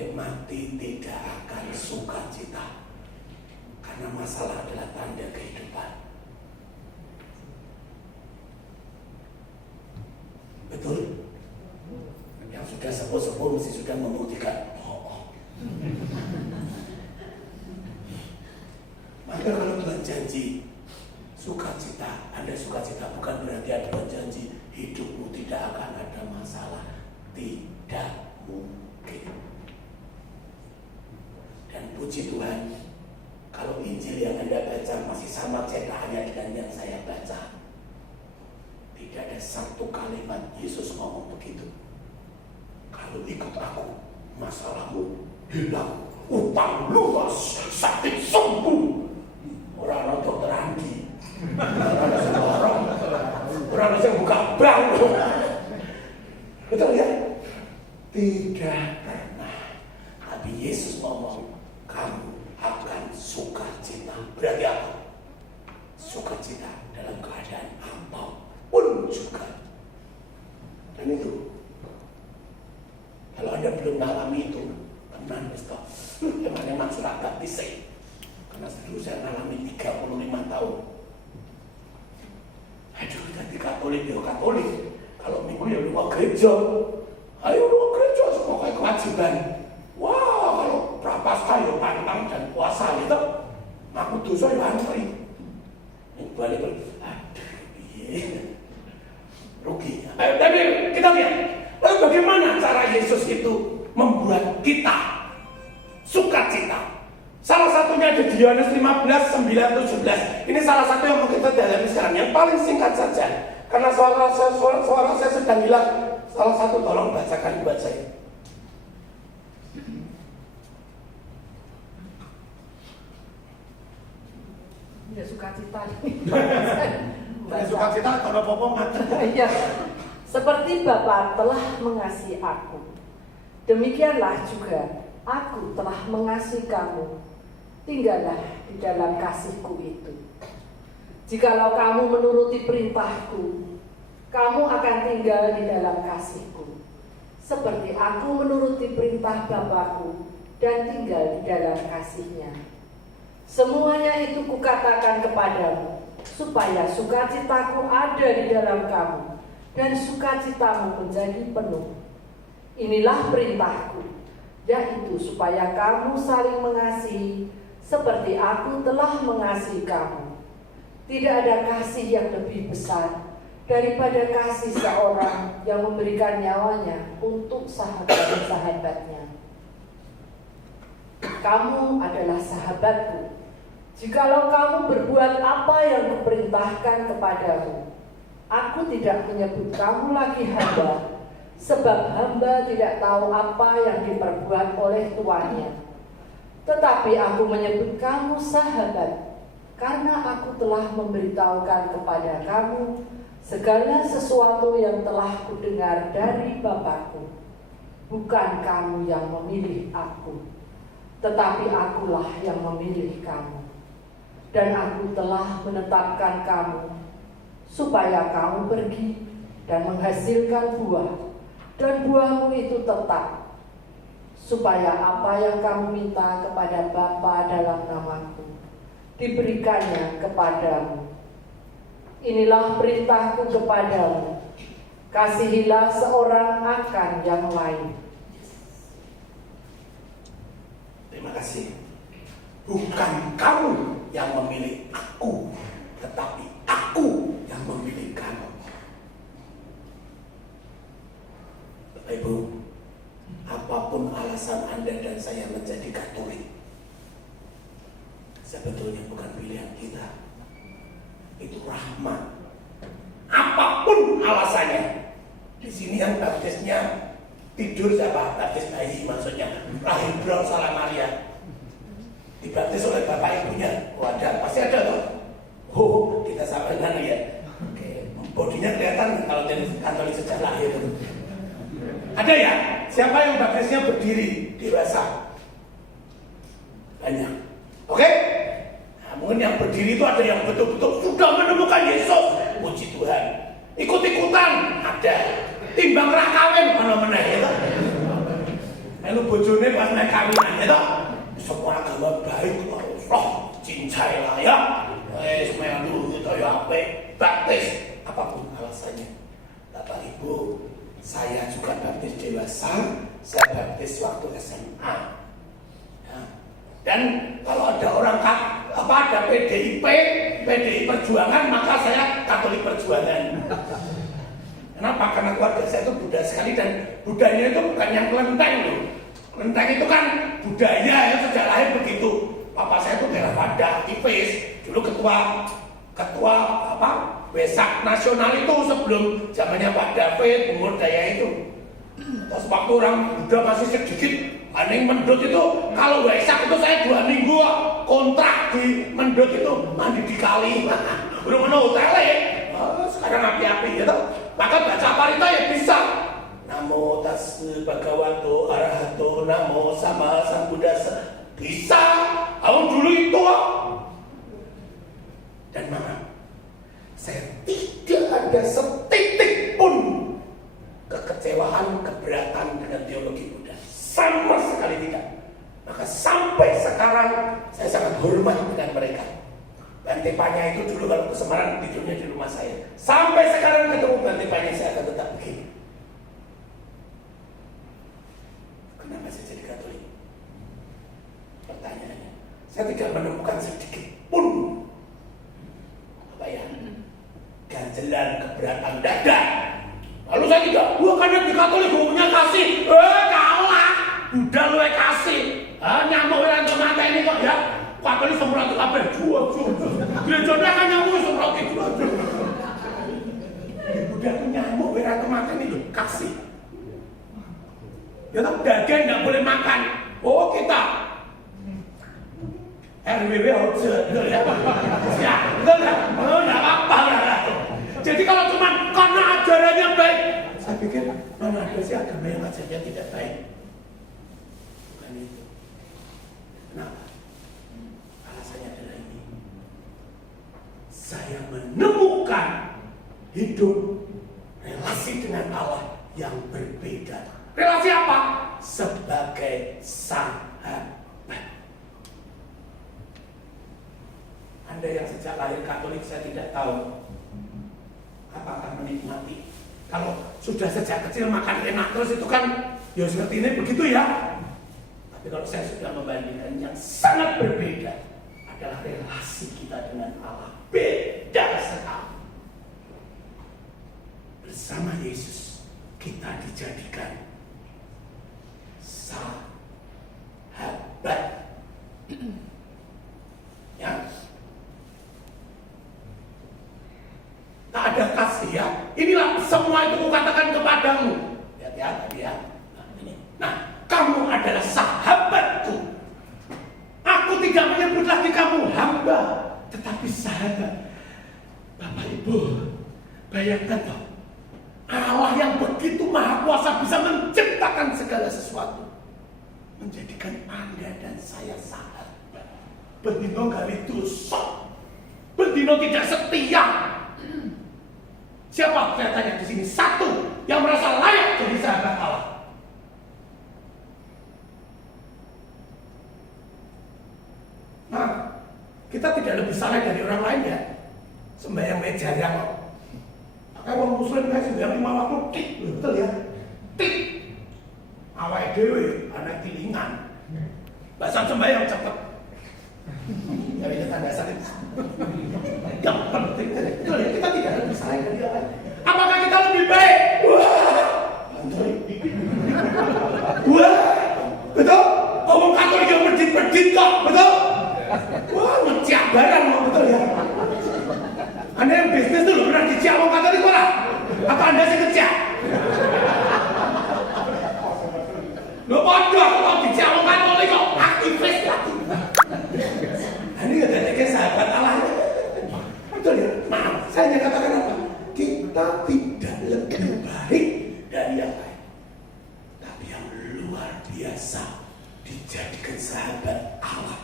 sampai mati tidak akan sukacita. Karena masalah adalah tanda kehidupan. Betul? Yang sudah sepuh-sepuh mesti sudah membuktikan. Maka kalau Tuhan janji sukacita, Anda sukacita, bukan berarti ada janji hidupmu tidak akan ada masalah. Tidak mungkin. Dan puji Tuhan, kalau Injil yang Anda baca masih sama cetakannya dengan yang saya baca. Tidak ada satu kalimat Yesus ngomong begitu. Kalau ikut aku, masalahmu hilang, utang lunas, sakit sembuh. Orang-orang dokter Andi, orang-orang yang buka bank. Betul ya? Tidak pernah. Tapi Yesus ngomong, kamu akan sukacita. Berarti apa? Sukacita dalam keadaan apapun juga. Dan itu, kalau Anda belum mengalami itu, tenang, emang surat baptis saya. Karena dulu saya mengalami 35 tahun. Aduh, ganti Katolik, ya Katolik. Kalau minggu ya lupa gereja. Ayo lupa gereja, semua kayak kewajiban. Wah, kalau prapaskah ya pantang dan puasa itu. Aku dosa ya antri. Yang balik, aduh, iya. Rugi. Ayo, tapi kita lihat. Lalu bagaimana cara Yesus itu membuat kita sukacita? Salah satunya ada di Yohanes 15, 9, 17. Ini salah satu yang mau kita dalami sekarang. Yang paling singkat saja. Karena suara saya sedang hilang. Salah satu tolong bacakan buat saya. Ya sukacita. Ya sukacita kalau Popo mati. Iya. Seperti Bapa telah mengasihi aku, demikianlah juga aku telah mengasihi kamu. Tinggallah di dalam kasihku itu. Jikalau kamu menuruti perintahku, kamu akan tinggal di dalam kasihku. Seperti aku menuruti perintah Bapakku dan tinggal di dalam kasihnya. Semuanya itu kukatakan kepadamu, supaya sukacitaku ada di dalam kamu, dan sukacitamu menjadi penuh. Inilah perintahku, yaitu supaya kamu saling mengasihi, seperti aku telah mengasihi kamu. Tidak ada kasih yang lebih besar daripada kasih seorang yang memberikan nyawanya untuk sahabat-sahabatnya. Kamu adalah sahabatku, jikalau kamu berbuat apa yang kuperintahkan kepadamu. Aku tidak menyebut kamu lagi hamba, sebab hamba tidak tahu apa yang diperbuat oleh tuannya. Tetapi aku menyebut kamu sahabat, karena aku telah memberitahukan kepada kamu segala sesuatu yang telah kudengar dari Bapakku. Bukan kamu yang memilih aku, tetapi akulah yang memilih kamu. Dan aku telah menetapkan kamu, supaya kamu pergi dan menghasilkan buah, dan buahmu itu tetap, supaya apa yang kamu minta kepada Bapa dalam namaku, diberikannya kepadamu. Inilah perintahku kepadamu, kasihilah seorang akan yang lain. Terima kasih. Bukan kamu yang memilih aku, tetapi aku yang memilih kamu. Bapak Ibu, apapun alasan Anda dan saya menjadi Katolik, sebetulnya bukan pilihan kita. Itu rahmat. Apapun alasannya. Di sini yang baptisnya tidur siapa? Baptis bayi maksudnya. Rahim Brown Salah Maria. Dibaptis oleh bapak ibunya. Oh ada, pasti ada loh. Oh, kita sampaikan ya. Oke, bodinya kelihatan kalau dari Katolik sejak lahir. Ada ya? Siapa yang baptisnya berdiri dewasa? Banyak. Oke? Nah, mungkin yang berdiri itu ada yang betul-betul sudah menemukan Yesus. Puji Tuhan. Ikut-ikutan ada. Timbang rak kawin mana meneh ya. Melu bojone pas naik kawinan ya toh. Semua agama baik roh cincai lah ya. Semua dulu gitu ya apik, baptis apapun alasannya. Bapak Ibu, saya juga baptis dewasa, saya baptis waktu SMA. Ya. Dan kalau ada orang ada PDI Perjuangan, maka saya Katolik Perjuangan. Kenapa? Karena keluarga saya itu Buddha sekali dan Budanya itu bukan yang kelenteng loh. Kelenteng itu kan budaya ya sejak lahir begitu. Papa saya itu Theravada, aktivis, dulu ketua Wesak Nasional itu sebelum zamannya Pak David, Umur Daya itu. Terus waktu orang Buddha masih sedikit, aneh Mendut itu, kalau Wesak itu saya 2 minggu kontrak di Mendut itu mandi di kali. Belum ada hotel ya. Sekarang api-api gitu. Maka baca parita ya bisa. Namo tassa bhagavato arahato namo sama Sang Buddha bisa. Awang dulu itu. Dan mana? Saya tidak ada setitik pun kekecewaan, keberatan dengan teologi Buddha. Sama sekali tidak. Maka sampai sekarang saya sangat hormat dengan mereka. Bante Panya itu dulu kalau ke Semarang tidurnya di rumah saya. Sampai sekarang ketemu Bante Panya saya akan tetap begini. Kenapa saya jadi Katolik? Pertanyaannya, saya tidak menemukan sedikit pun apa ya, ganjelan keberatan dada. Lalu saya tidak, karena di Katolik hukumnya kasih. Kalah, udah lu kasih. Nyamuk orang mata ini kok ya. Katolik semurah itu kabeh jual. Gerejanya kan nyamuk semurah itu. Udah tuh nyamuk orang mata ini loh kasih. Ya tak daging nggak boleh makan. Oh kita RWW aja, betul ya? Ya, betul ya? Nggak apa-apa lah. Jadi kalau cuma karena ajarannya baik, saya pikir mana ada sih agama yang ajarannya tidak baik? Bukan itu. Kenapa? Alasannya adalah ini. Saya menemukan hidup relasi dengan Allah yang berbeda. Relasi apa? Sebagai sahabat. Anda yang sejak lahir Katolik saya tidak tahu apakah menikmati. Kalau sudah sejak kecil makan enak terus itu kan ya seperti ini begitu ya. Tapi kalau saya sudah membandingkan yang sangat berbeda adalah relasi kita dengan Allah. Beda sekali. Bersama Yesus kita dijadikan sahabat. Ya. Tak ada kasih ya. Inilah semua itu kukatakan kepadamu. Hati-hati ya. Nah, kamu adalah sahabatku. Aku tidak menyebut lagi kamu hamba, tetapi sahabat. Bapak Ibu, bayangkan toh. Allah yang begitu maha kuasa bisa menciptakan segala sesuatu. Menjadikan Anda dan saya sahabat. Bendino gali dosa. Bendino tidak setia. Siapa kelihatannya di sini? Satu yang merasa layak jadi sahabat Allah. Nah, kita tidak lebih saleh dari orang lain ya. Sembahyang meja yang pakai orang muslim kan sembahyang 5 waktu tik, betul ya? Tik. Awake dhewe anak tilingan. Bahasa sembahyang cepet. Ya ini tanda sakit. Yang penting betul ya, kita tidak lebih saleh dari orang lain. Apakah kita lebih baik? Wah, betul? Ngomong Katolik yang medit-medit kok, betul? Wah, ngeciak barang kok, betul ya? Anda yang bisnis dulu pernah diciak orang Katolik kok lah? Apa Anda sih ngeciak? Lo bodoh kalau diciak orang Katolik kok aktivis lagi. Ini katanya sahabat Allah. Betul ya? Maaf, saya hanya katakan apa? Kita tidak lebih baik dari yang lain. Tapi yang luar biasa dijadikan sahabat Allah.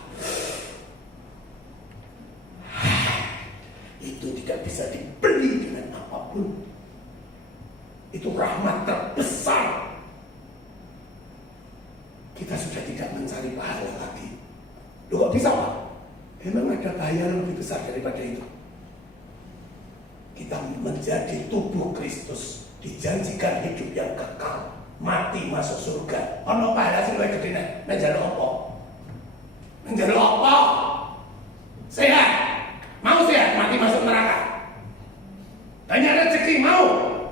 Itu tidak bisa dibeli dengan apapun. Itu rahmat terbesar. tidak mencari pahala lagi. Loh kok bisa Pak? Memang ada bahaya lebih besar daripada itu. Kita menjadi tubuh Kristus, dijanjikan hidup yang kekal, mati masuk surga. Ono pahala sing luwih gedene, menjaluk apa? Menjaluk apa? Sehat. Mau sehat, mati masuk neraka. Banyak rezeki mau,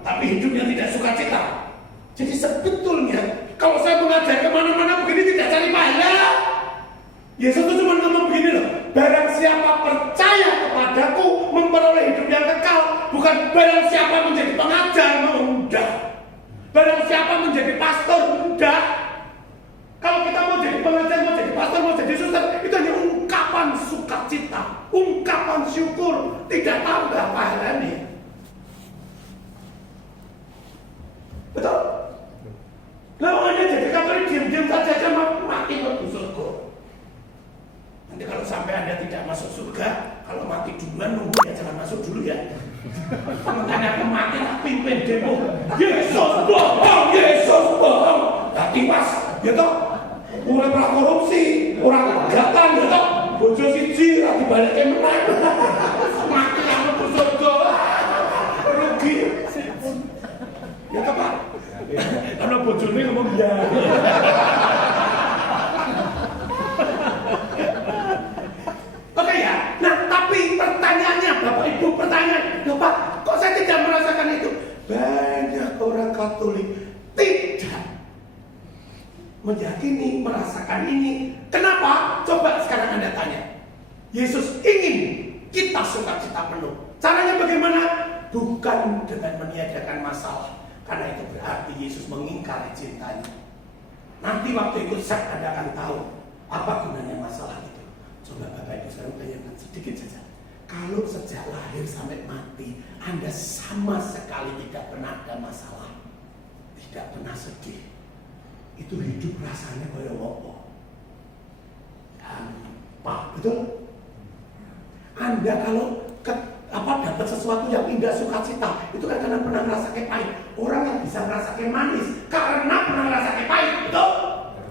tapi hidup yang tidak sukacita. Jadi sebetulnya kalau saya mengajar kemana-mana begini tidak cari pahala. Yesus itu cuma ngomong begini loh, barang siapa percaya kepadaku memperoleh hidup yang kekal, bukan barang siapa menjadi pengajar, enggak. Barang siapa menjadi pastor, enggak. Kalau kita mau jadi pengajar, mau jadi pastor, mau jadi suster, itu hanya ungkapan sukacita, ungkapan syukur, tidak tambah pahalanya. Betul? Lawannya jadi Katolik diam-diam saja mati masuk surga. Nanti kalau sampai Anda tidak masuk surga, kalau mati duluan nunggu ya jangan masuk dulu ya. Sementara aku mati tak pimpin demo. Yesus bohong, Yesus bohong. Tapi pas, ya toh, mulai pernah korupsi, orang gatan, ya toh, bojo siji, lagi baliknya menang. Mati aku ke surga, rugi. Ya toh Pak, karena bojone ngomong ya. Oke ya, nah tapi pertanyaannya Bapak Ibu, pertanyaan, loh Pak, kok saya tidak merasakan itu? Banyak orang Katolik tidak meyakini, merasakan ini. Kenapa? Coba sekarang Anda tanya. Yesus ingin kita sukacita penuh. Caranya bagaimana? Bukan dengan meniadakan masalah. Karena itu berarti Yesus mengingkari cintanya. Nanti waktu itu Anda akan tahu apa gunanya masalah itu. Coba Bapak Ibu sekarang bayangkan sedikit saja. Kalau sejak lahir sampai mati Anda sama sekali tidak pernah ada masalah, tidak pernah sedih, itu hidup rasanya kayak apa? Hampa, betul? Anda kalau dapat sesuatu yang indah sukacita, itu kan karena pernah merasakan pahit. Orang yang bisa merasakan manis karena pernah merasakan pahit, betul?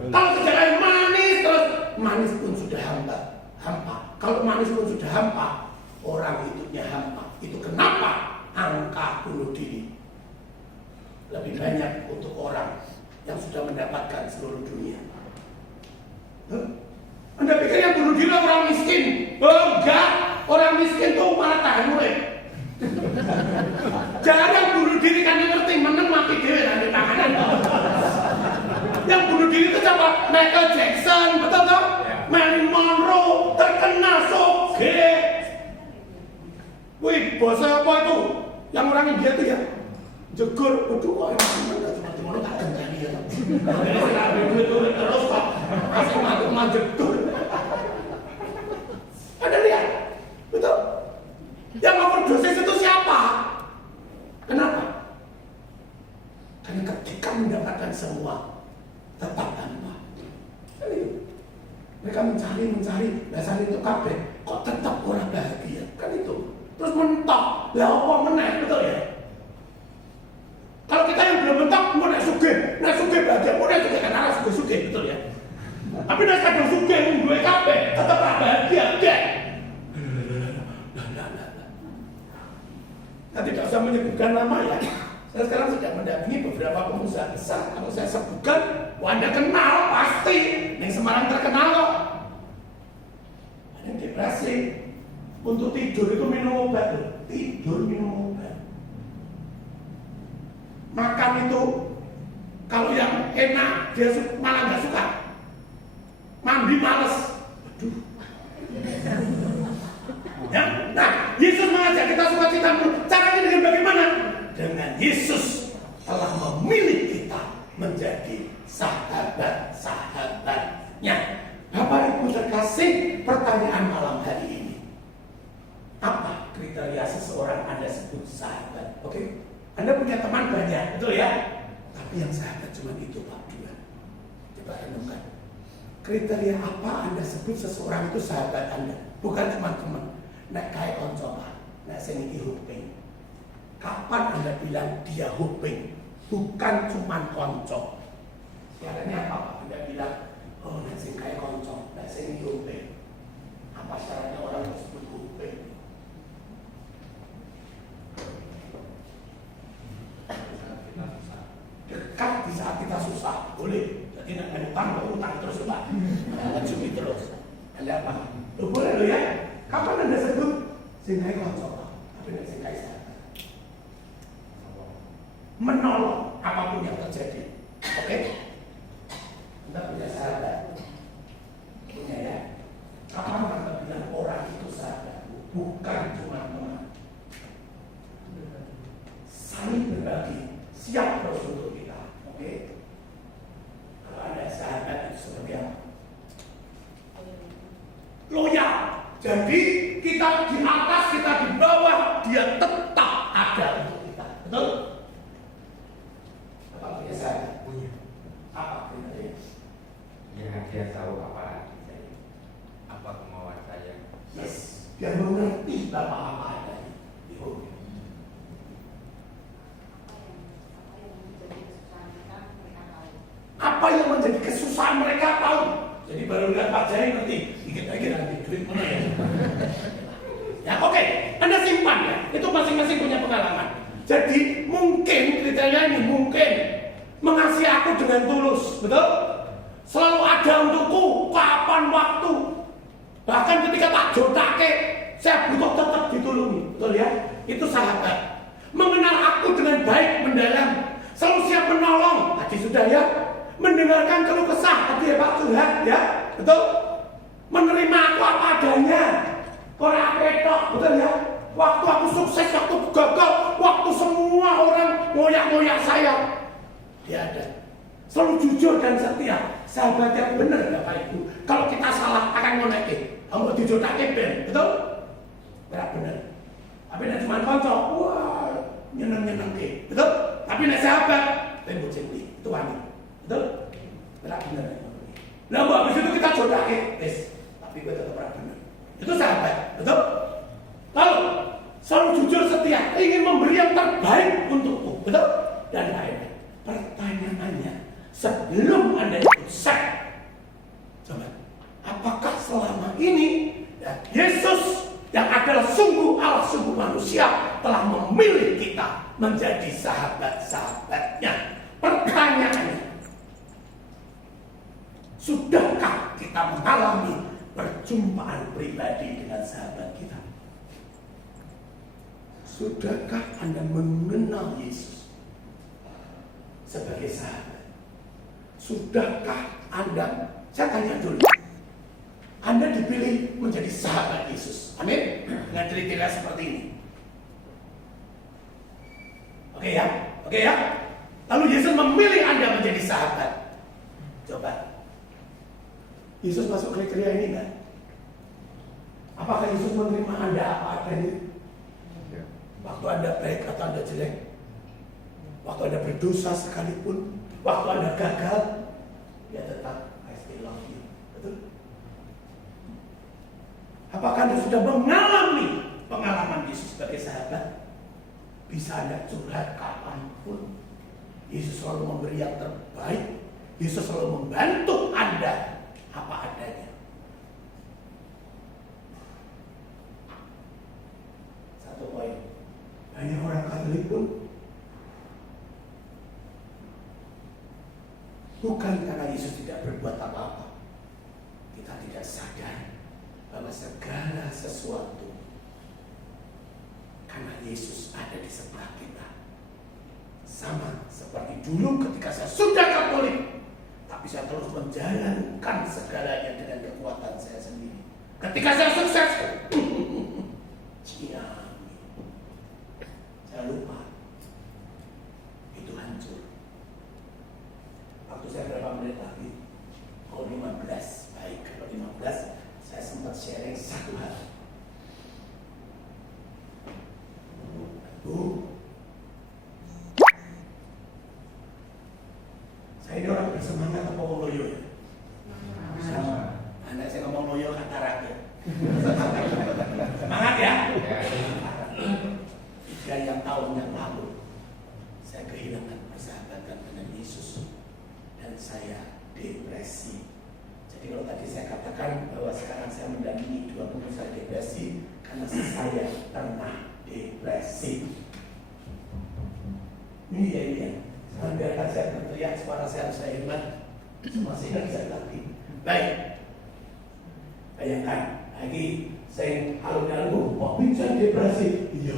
Kalau sejak lahir manis terus, manis pun sudah hampa. Kalau manis pun sudah hampa, orang hidupnya hampa. Itu kenapa angka bunuh diri lebih banyak untuk orang yang sudah mendapatkan seluruh dunia. Anda pikir yang bunuh diri orang miskin? Enggak, orang miskin tuh malah tahan urip. Jarang bunuh diri kan ngerti meneng mati dhewe nang tanganan. Yang bunuh diri itu siapa? Michael Jackson, betul toh? Marilyn Monroe, terkenal soge. Wih, bahasa apa itu? Yang orang India itu ya? Jegur, waduh, kok emang cuma tak genteni ya. Ini duit terus kok. Masih mati jegur. Anda lihat? Betul? Yang overdosis itu siapa? Kenapa? Karena ketika mendapatkan semua, tetap hampa. Kan itu. Mereka mencari, dasar itu kabeh, kok tetap orang bahagia, kan itu. Terus mentok, lah apa meneh, betul ya? Kalau kita yang belum mentok, mau naik sugih bahagia, mau naik sugih kan arah sugih, betul ya? Tapi naik kadang sugih, gue kabeh, tetap bahagia, deh. Nah, tidak usah menyebutkan nama ya. Saya sekarang sedang mendampingi beberapa pengusaha besar. Kalau saya sebutkan, Anda kenal pasti. Yang Semarang terkenal kok. Ada yang depresi. Untuk tidur itu minum obat. Tidur minum obat. Makan itu, kalau yang enak dia malah nggak suka. Mandi males. Aduh. Ya? Nah, Yesus mengajak kita sukacita. Caranya dengan bagaimana? Dengan Yesus telah memilih kita menjadi sahabat-sahabatnya. Bapak Ibu terkasih, pertanyaan malam hari ini, apa kriteria seseorang Anda sebut sahabat? Oke, Anda punya teman banyak, betul ya? Tapi yang sahabat cuma itu Pak, dua. Coba renungkan. Kriteria apa Anda sebut seseorang itu sahabat Anda? Bukan teman-teman. Nek kayak konco Pak, nek sing iki huping. Kapan Anda bilang dia huping? Bukan cuma konco. Caranya apa? Anda bilang, Oh, nek sing kaya kanca, nek sing diombe. Apa syaratnya orang tersebut diombe? Dekat di saat kita susah, boleh. Jadi nek utang terus Pak. Cumi terus. Ada apa? Lo boleh lo ya. Kapan Anda sebut sing kaya kanca, tapi nek sing kaya sahabat. Menolong apapun yang terjadi. Oke? Anda punya sahabat. Punya ya. Kapan Anda bilang orang itu sahabat? Bukan cuma teman. Saling berbagi, siap terus untuk kita. Oke? Kalau ada sahabat itu seperti apa? Loyal. Jadi kita di atas, kita di bawah, dia tetap ada untuk kita. Betul? Apa punya sahabat? Punya. Apa punya dia? Ya, dia tahu apa arti saya, apa kemauan saya. Yes, dia mengerti apa ada di bumi. Apa yang menjadi kesusahan mereka tahu. Jadi baru lihat Pak Jai ngerti. Dikit lagi nanti duit mana ya? Ya oke, Anda simpan ya. Itu masing-masing punya pengalaman. Jadi mungkin kriteria ini mungkin mengasihi aku dengan tulus, betul? Selalu ada untukku kapan waktu. Bahkan ketika tak jodake, saya butuh tetap ditolongi, betul ya? Itu sahabat. Mengenal aku dengan baik mendalam, selalu siap menolong. Tadi sudah ya. Mendengarkan keluh kesah, tadi ya Pak curhat ya, betul? Menerima aku apa adanya. Orang petok, betul ya? Waktu aku sukses, waktu gagal, waktu semua orang ngoyak-ngoyak saya, dia ada. Selalu jujur dan setia. Sahabat yang benar Bapak Ibu. Kalau kita salah akan ngonekin. Kamu dijodake ben, betul? Benar. Tapi nek cuma kanca, wah, nyeneng-nyeneng ke, betul? Tapi nek sahabat, tembok cengli, itu wanita. Betul? Benar. Nah, habis itu kita jodake, tapi gue tetap benar. Itu sahabat, betul? Lalu selalu jujur setia, ingin memberi yang terbaik untukku, betul? Dan lainnya. Pertanyaannya, sebelum Anda ikut seks, coba, apakah selama ini Yesus yang adalah sungguh Allah, sungguh manusia telah memilih kita menjadi sahabat-sahabatnya? Pertanyaannya, sudahkah kita mengalami perjumpaan pribadi dengan sahabat kita? Sudahkah Anda mengenal Yesus sebagai sahabat? Sudahkah Anda, saya tanya dulu, Anda dipilih menjadi sahabat Yesus? Amin? Dengan kriteria seperti ini. Oke ya? Lalu Yesus memilih Anda menjadi sahabat. Coba, Yesus masuk kriteria ini enggak? Apakah Yesus menerima Anda apa adanya? Waktu Anda baik atau Anda jelek? Waktu Anda berdosa sekalipun, waktu Anda gagal, dia tetap I still love you. Betul? Apakah Anda sudah mengalami pengalaman Yesus sebagai sahabat? Bisa Anda curhat kapanpun. Yesus selalu memberi yang terbaik. Yesus selalu membantu Anda apa adanya. Satu poin. Banyak orang Katolik pun bukan karena Yesus tidak berbuat apa-apa. Kita tidak sadar bahwa segala sesuatu karena Yesus ada di sebelah kita. Sama seperti dulu ketika saya sudah Katolik, tapi saya terus menjalankan segalanya dengan kekuatan saya sendiri. Ketika saya sukses, saya lupa itu hancur. Waktu saya berapa menit lagi? Oh 15, baik. Kalau 15, saya sempat sharing satu hal. Saya ini orang bersemangat apa ngomong loyo ya? Sama. Anak saya ngomong loyo antara ya. Semangat ya? 3 tahun yang lalu saya kehilangan persahabatan dengan Yesus dan saya depresi mengatakan bahwa sekarang saya mendampingi 2 pengusaha depresi karena saya pernah depresi. Iya. Biarkan saya berteriak, suara saya harus saya hemat. Masih ingat saya lagi. Baik. Bayangkan lagi saya alun-alun kok bisa depresi. Iya.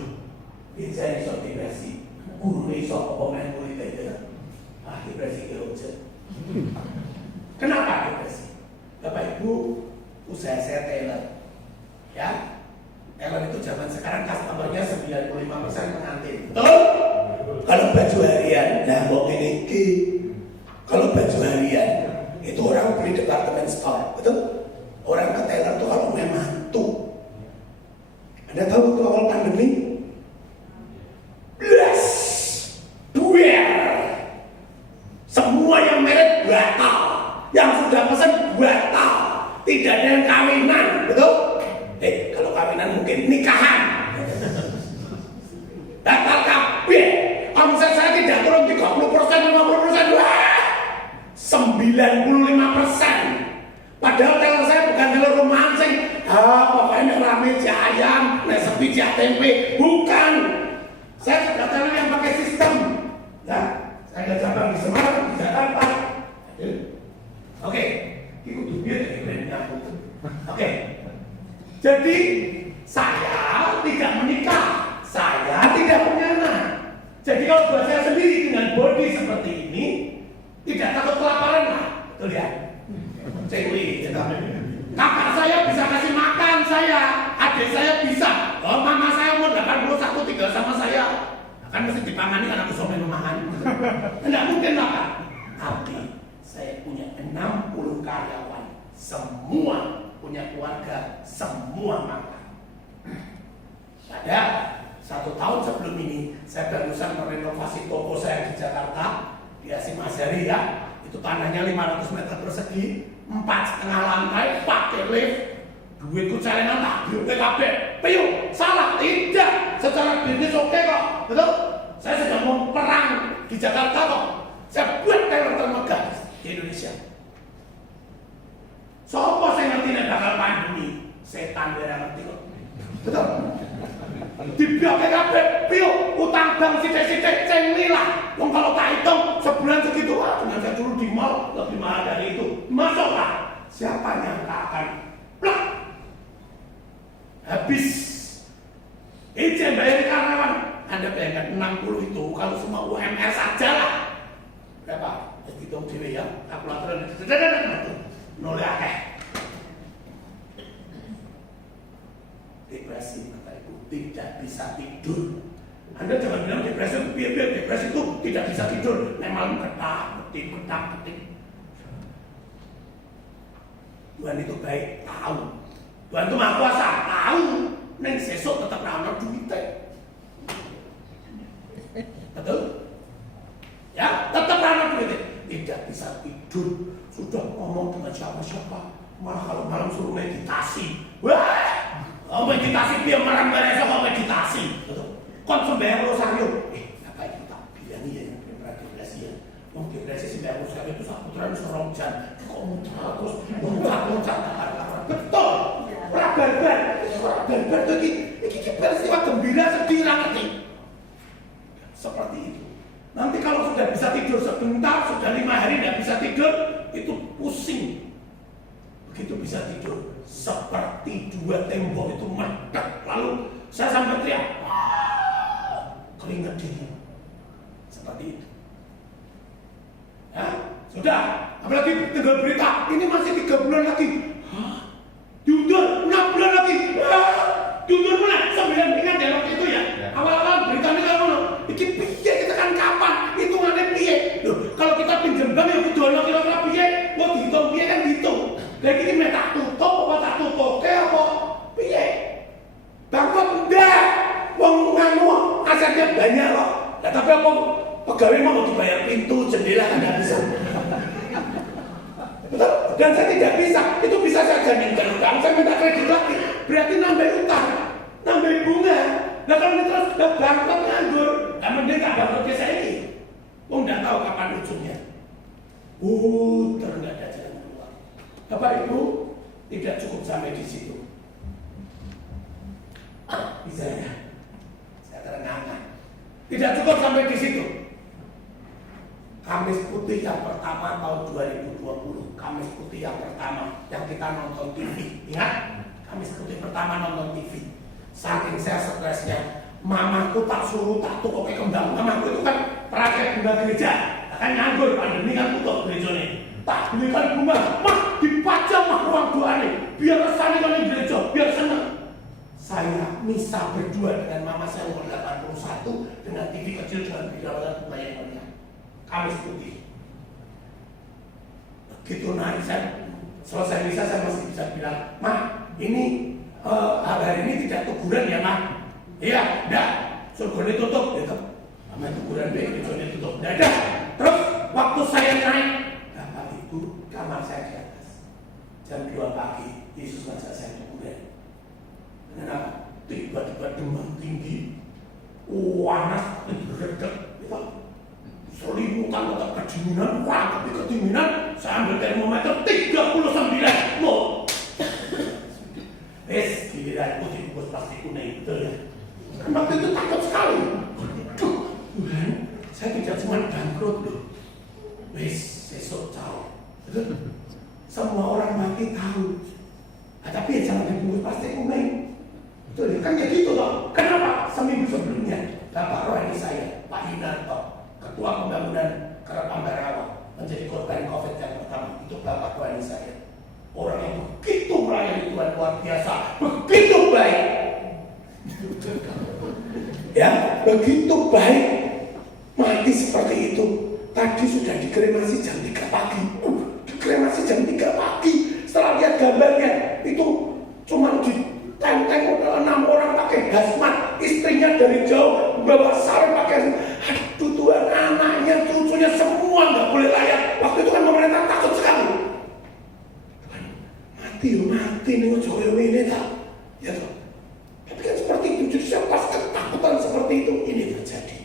Bisa iso depresi. Guru iso apa main murid itu. Depresi ke ujung. Kenapa depresi? Bapak Ibu, usaha saya tailor. Ya. Tailor itu zaman sekarang customer-nya 95% pengantin. Betul? Kalau baju harian, nah mau ini. Kalau baju harian itu orang beli departemen store, betul? Orang ke tailor itu kalau memang tuh. Anda tahu waktu awal pandemi? Bless, duel. Semua yang merek batal, yang sudah pesan batal, tidak ada yang kawinan, betul? Kalau kawinan mungkin nikahan. Batal kabeh. Omset saya tidak turun 30%, 50%, 95%. Padahal tailor saya bukan tailor romansing. Pokoknya rame ayam, sepi tempe. Bukan. Saya sudah tailor yang pakai sistem. Nah, saya ada cabang di Semarang, di Jakarta. Oke, ikut dunia dari brandnya. Oke. Jadi saya tidak menikah, saya tidak punya anak. Jadi kalau buat saya sendiri dengan body seperti ini, tidak takut kelaparan lah, betul ya? Cewek, kakak saya bisa kasih makan saya, adik saya bisa. Mama saya umur 81 tinggal sama saya, kan mesti dipangani karena aku sampai memakan. Tidak mungkin lah Pak. Tapi saya punya 60 karyawan, semua punya keluarga, semua makan. Ada 1 tahun sebelum ini, saya barusan merenovasi toko saya di Jakarta, di Asim Azhari ya. Itu tanahnya 500 meter persegi, 4,5 lantai, pakai lift. Duitku celengan tak, duit PKB. Piyu, salah? Tidak. Secara bisnis oke kok, betul? Saya sedang mau perang di Jakarta kok. Saya buat tailor termegah di Indonesia. Sopo saya ngerti nek bakal pandemi, setan dia ngerti kok. Betul? Dibiake kabeh, piyo utang bank sithik-sithik cengli lah. Wong kalau tak hitung sebulan segitu, dengan saya dulu di mall lebih mahal dari itu. Masuklah. Siapa yang akan plak? Habis. Izin bayar karyawan. Anda bayangkan 60 itu kalau semua UMR saja lah. Berapa? Hitung dhewe ya. Kalkulator nol akeh. Depresi. Tidak bisa tidur. Anda jangan bilang depresi itu biar depresi itu tidak bisa tidur. Memang ketik. Tuhan itu baik, tahu. Tuhan itu maha kuasa, tahu. Neng sesuk tetap ramah duitnya. Betul? Ya, tetap ramah duitnya. Tidak bisa tidur. Sudah ngomong dengan siapa-siapa. Malah kalau malam suruh meditasi. Wah! Meditasi dia marah esok mau meditasi. Kon sembahyang rosario. Apa itu tak bilang ya yang pernah depresi ya. Wong depresi sembahyang rosario itu saputran serong jam. Kok muncrat. Betul. Ora barbar iki peristiwa gembira sedih ra ngerti. Seperti itu. Nanti kalau sudah bisa tidur sebentar, sudah 5 hari tidak bisa tidur, itu pusing. Begitu bisa tidur, seperti 2 tembok itu meledak. Lalu saya sampai teriak, keringat dingin. Seperti itu. Ya, sudah. Apalagi dengar berita, ini masih 3 bulan lagi. Diundur 6 bulan lagi. Diundur mana? 9 ingat ya waktu itu ya. Awal-awal beritanya kan ngono. Iki piye kita kan kapan? Hitungannya piye? Loh, kalau kita pinjam bank ya kudu ono kira-kira piye? Mau dihitung piye kan dihitung. Lagi ini tak tutup apa tak tutup apa piye? Bangkrut enggak. Wong nganu asetnya banyak kok. Lah tapi apa pegawai mau dibayar pintu, jendela kan enggak bisa. Betul? Dan saya tidak bisa. Itu bisa saja ninggal utang. Saya minta kredit lagi. Berarti nambah utang, nambah bunga. Nah kalau ini terus bangkrut nganggur, mending tak bangkrut saya ini. Wong enggak tahu kapan ujungnya. Nggak ada jalan keluar. Bapak Ibu, tidak cukup sampai di situ. Misalnya, saya terengah-engah. Tidak cukup sampai di situ. Kamis Putih yang pertama tahun 2020, Kamis Putih yang pertama yang kita nonton TV, ingat? Kamis Putih pertama nonton TV. Saking saya stresnya, mamaku tak suruh tak tukok kembang. Mamaku itu kan praktek bunga gereja, kan nganggur pandemi kan tutup gerejanya. Tak belikan bunga, mah dipajang mah ruang doa nih, biar kesana kali gereja, biar senang. Saya misa berdua dengan mama saya umur 81 dengan TV kecil dengan bidawan bunga yang mulia. Kamis Putih. Begitu naik saya selesai misa saya masih bisa bilang, "Ma, ini hari ini tidak teguran ya, Ma?" "Iya, enggak. Surga tutup." Gitu. Sama teguran baik itu tutup. Dadah. Terus waktu saya naik, Bapak Ibu, kamar saya di atas. Jam 2 pagi, Yesus ngajak saya teguran. Kenapa? Tiba-tiba demam tinggi, panas, redek, gitu. Selimutan atau kedinginan, wah tapi kedinginan, saya ambil termometer 39 loh. Giliran putih bungkus plastik kuning, betul ya? Waktu itu takut sekali. Aduh, Tuhan, saya tidak cuma bangkrut loh. Besok jauh. Semua orang mati tahu. Tapi jangan dibungkus plastik kuning. Betul ya? Kan ya gitu loh. Kenapa? Seminggu sebelumnya, Bapak Rohani saya, Pak Yunarto, Ketua Pembangunan Kerap Ambarawa, menjadi korban COVID yang pertama. Itu Bapak Rohani saya. Orang yang begitu melayani Tuhan luar biasa, begitu baik. Ya, begitu baik. Mati seperti itu. Tadi sudah dikremasi jam 3 pagi. Dikremasi jam 3 pagi. Setelah lihat gambarnya, itu cuma ditenteng 6 orang pakai hazmat. Istrinya dari jauh bawa sarung pakai. Aduh Tuhan, anaknya, cucunya semua nggak boleh layak. Waktu itu kan pemerintah takut sekali. Mati nih Joyo ini tak, ya toh. Tapi kan seperti itu, jadi saya pas ketakutan seperti itu ini terjadi.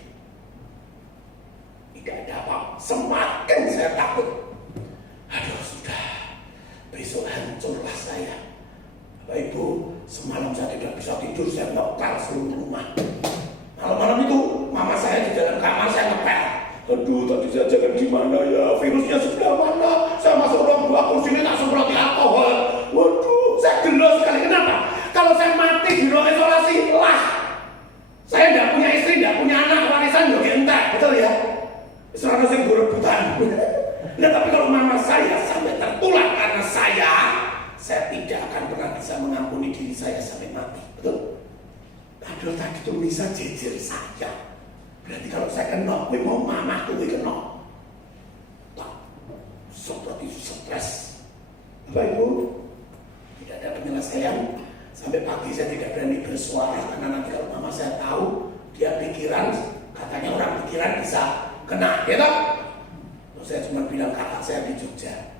Tidak ada apa, semakin saya takut. Aduh sudah, besok hancurlah saya. Bapak Ibu, semalam saya tidak bisa tidur, saya ngepel seluruh rumah. Malam-malam itu, mama saya di dalam kamar saya ngepel. Aduh, tadi saya jaga di mana ya, virusnya sebelah mana? Saya masuk ruang dua kursinya tak semproti alkohol. Waduh, saya gelo sekali. Kenapa? Kalau saya mati di ruang isolasi, saya tidak punya istri, tidak punya anak, warisan juga entek, betul ya? Serana saya berebutan. Nah, tapi kalau mama saya sampai tertular karena saya tidak akan pernah bisa mengampuni diri saya sampai mati, betul? Padahal tadi itu bisa jejer saja. Berarti kalau saya kena, mau mama tuh kena. Tak, seperti stres. Bapak Ibu, tidak ada penyelesaian. Sampai pagi saya tidak berani bersuara karena nanti kalau mama saya tahu, dia pikiran, katanya orang pikiran bisa kena, ya tak? Terus saya cuma bilang kakak saya di Jogja.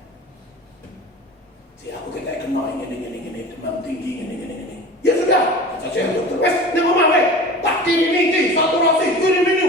Si aku kita kena ini, demam tinggi, ini. Ya sudah, kata saya dokter, wes, ini mau mawe, tak kini, saturasi, kini,